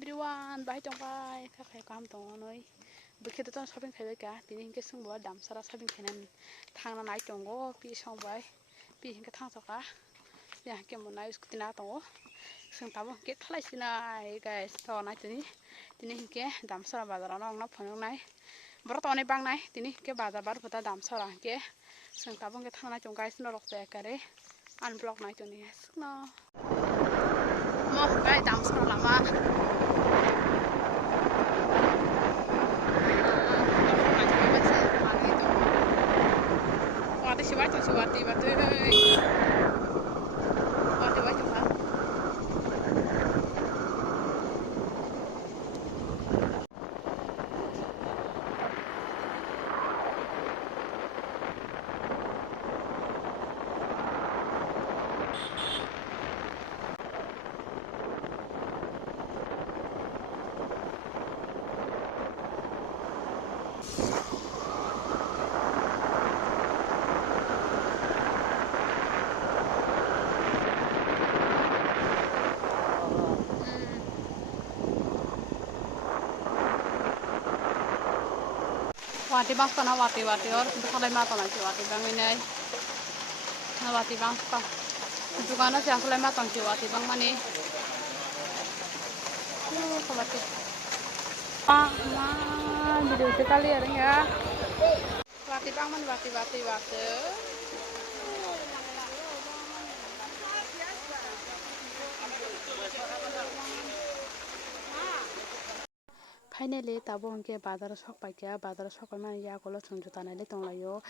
everyone, bahay tong bay, kakay kam tong noi. Bukit itu shopping kaya ka, pini hingke sung buat dam sara shopping kaya thang na naik tong go, pi song bay, pi hingke thang soka, ya hingke mau naik skuti na tong go, sung tabu hingke thalai sina guys, tong naik tini hingke dam sara bazar na ong na phone naik, baru tong naik bang naik, tini hingke bazar baru buta dam sara hingke, sung tabu hingke thang naik tong guys, norok te kare, unblock naik tong ni, no. Mau guys dam sara lama. Siwati batu wati bang kana wati or dukalai ma tona wati bang ini na wati bang ka dukana se asalai ma tong wati bang mani wati ma video sekali ya wati bang man wati Finally, tabo hingke bazar sok paikya bazar sok mani ya kolo chung juta naile tonglayo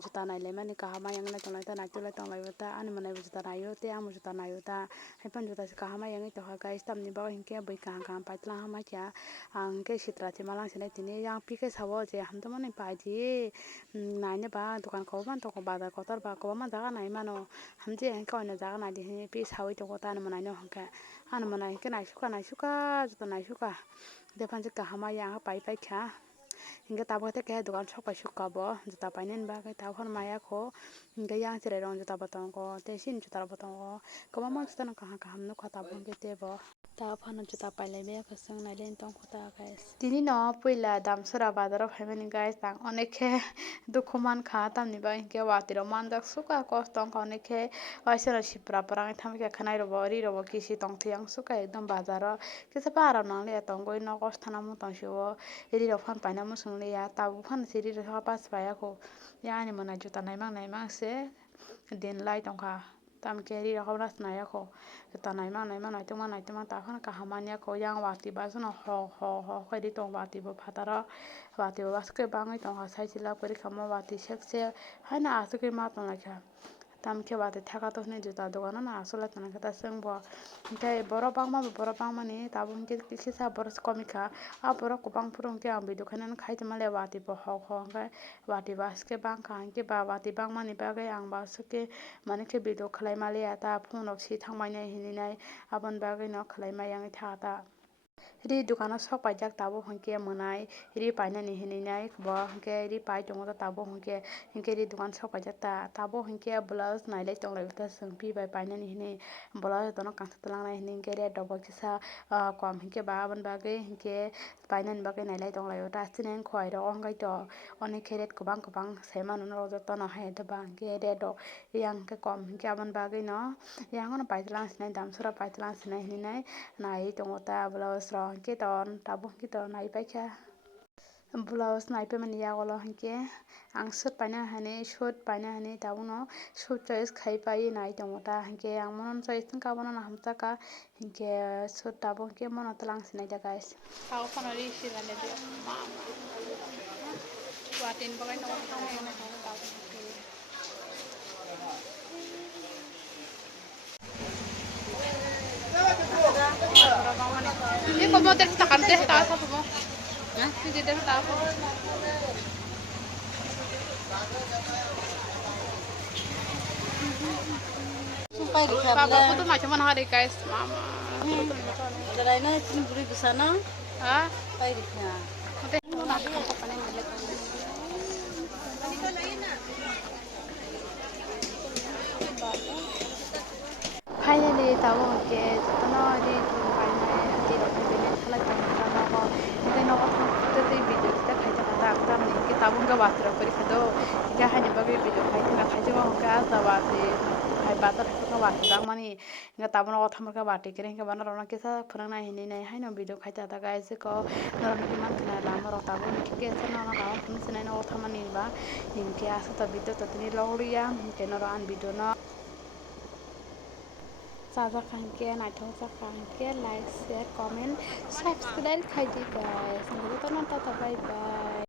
juta naile mani kahama yang nai tonglai ta naitulai tonglayo ta ani manai juta nayo te amu juta nayo ta haipan juta si kahama yang toha guys tamni bawa hingke bai kaham paitlang hama kya hingke sitra ti malang sinai tini yang pike sawo je hamto mani paidi naine ba dukan ko man to ko bazar kotor ba ko man jaga nai mano hamje hingke oina jaga nai di pi sawi to ko ta ani manai no hingke ani manai hingke nai suka juta nai suka depan jika hama yang pai kya hingga tabo te kaya dukan sok pai suka bo juta painen ba kai tabon maya ko hingga yang cire rong juta batong ko te sin juta batong ko koma mang juta nang kaham no kata bon kete bo tabon juta pai lebe keseng nai len tong kota guys tini no puila dam sura bazar family guys tang oneke dukuman kha tamni ba hingke watiro manjak suka kostong ka oneke waisara sipra parang thamke khanai robo ri robo kisi tong thiang suka ekdom bazaro kisa para nang le tongoi no kosthana mo tongsiwo ri rok phan paina mo sungle ya tabu phan siri ro pas paya ko yani mana juta naimang se din lai tongkha tamke ri rok nas naya ko juta naimang naitongma ta phan kahamania ko yang wati ba sono ho khari tong wati bo phatara wati bo baske bangai tongha saisila pori khama wati sekse haina asuke ma tongla tamke wati thaka to ne juta dogana na asula tana kata sengbo hingke boro bangma ni tabu hingke kisa boro komika a boro kubang purung ke ambi dukanan khai male wati bo ho hingke wati baske bangka hingke ba wati bangma ni bagai ang basuke manike video khlai male ata phone ok si thangmai nai hininai abon bagai no khlai mai yang thata ri dukano sok paijak tabo hingke manai ri paina ni hininai bo hingke ri pai tongo tabo hingke ri dukan sok paijak ta tabo hingke blouse nailai tonglai ta sengpi bai paina ni hini blouse tono kangsa talang nai hini hingke red dobo kisa kom hingke ba abon bagai hingke paina ni bagai nailai tonglai ta sinen khwai ro hingkai to onek red kubang sema no joto no hai ba hingke red do yang ke kom hingke abon bagai no yang no paitlang sinai damsura paitlang sinai hininai nai tongo ta blouse ro hingke ton tabo hingke to nai paikha blouse nai pe mani yagolo hingke ang suit paina hani tabo no suit choice khai pai nai tongo ta hingke ang monon choice tungka bono na hamtaka hingke suit tabo hingke mono talang sinai ta guys tabo pano ri sila le dia mama watin bagai no tamo yang nai tongo tabo ini kok mau tekan teh tahu apa mau? Nah, ini dia tahu apa? Sumpah di sana. Papa aku tuh macam mana hari guys, mama. Dari mana sini beri di sana? Hah? Pai di sana. Oke, nanti aku panen ngeliat. Finally, tahu ke, kita no di jumpa ini di lai tong ka no ko te no ko te te video ta khai ta ta ni ki tabun ka batra pari khado ga hani ba video khai ta khai ja ka ta ba te hai ba ta ka ba ta mani nga tabun ko thamar ka ba te kre ka bana rona ke sa phurang na hini nai hai no video khai ta guys ko no na ki man kana la ma ro tabun ki ke sa na ka phun sa na ko thamani ba ning ke asa ta video ta tini loriya ke no ro an video no Saja kanke naithok sa kanke like share comment subscribe khai di guys. Nang ko ta bye bye.